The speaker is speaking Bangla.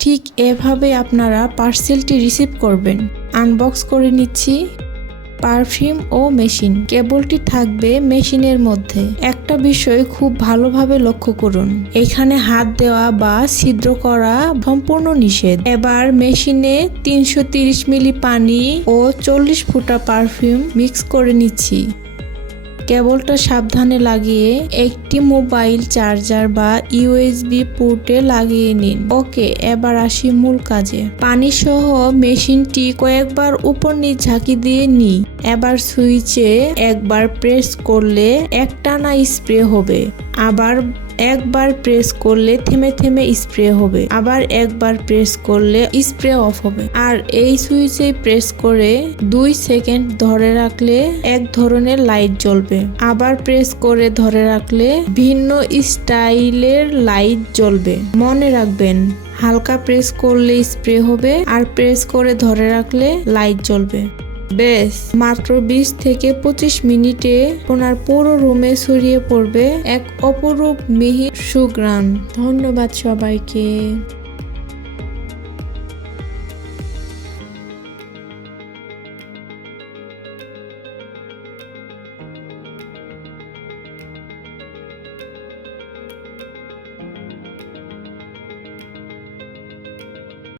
ঠিক এভাবে আপনারা পার্সেলটি রিসিভ করবেন। আনবক্স করে নিচ্ছি পারফিউম ও মেশিন। কেবলটি থাকবে মেশিনের মধ্যে। একটা বিষয় খুব ভালোভাবে লক্ষ্য করুন, এখানে হাত দেওয়া বা ছিদ্র করা সম্পূর্ণ নিষেধ। এবার মেশিনে 330 মিলি পানি ও 40 ফুটা পারফিউম মিক্স করে নিচ্ছি। কেবলটা সাবধানে লাগিয়ে একটি মোবাইল চার্জার বা ইউএসবি পোর্টে লাগিয়ে নিন। ওকে, এবার আসি মূল কাজে। পানি সহ মেশিনটি কয়েকবার উপর নিচ ঝাঁকি দিয়ে নিই। এবার সুইচে একবার প্রেস করলে একটানা স্প্রে হবে, আবার একবার প্রেস করলে থেমে থেমে স্প্রে হবে, আবার একবার প্রেস করলে স্প্রে অফ হবে। আর এই সুইচে প্রেস করে 2 সেকেন্ড ধরে রাখলে এক ধরনের লাইট জ্বলবে, আবার প্রেস করে ধরে রাখলে ভিন্ন স্টাইলের লাইট জ্বলবে। মনে রাখবেন, হালকা প্রেস করলে স্প্রে হবে আর প্রেস করে ধরে রাখলে লাইট জ্বলবে। বেশ, মাত্র 20 থেকে 25 মিনিটে আপনার পুরো রুমে ছড়িয়ে পড়বে এক অপরূপ মিহি সুঘ্রাণ। ধন্যবাদ সবাইকে।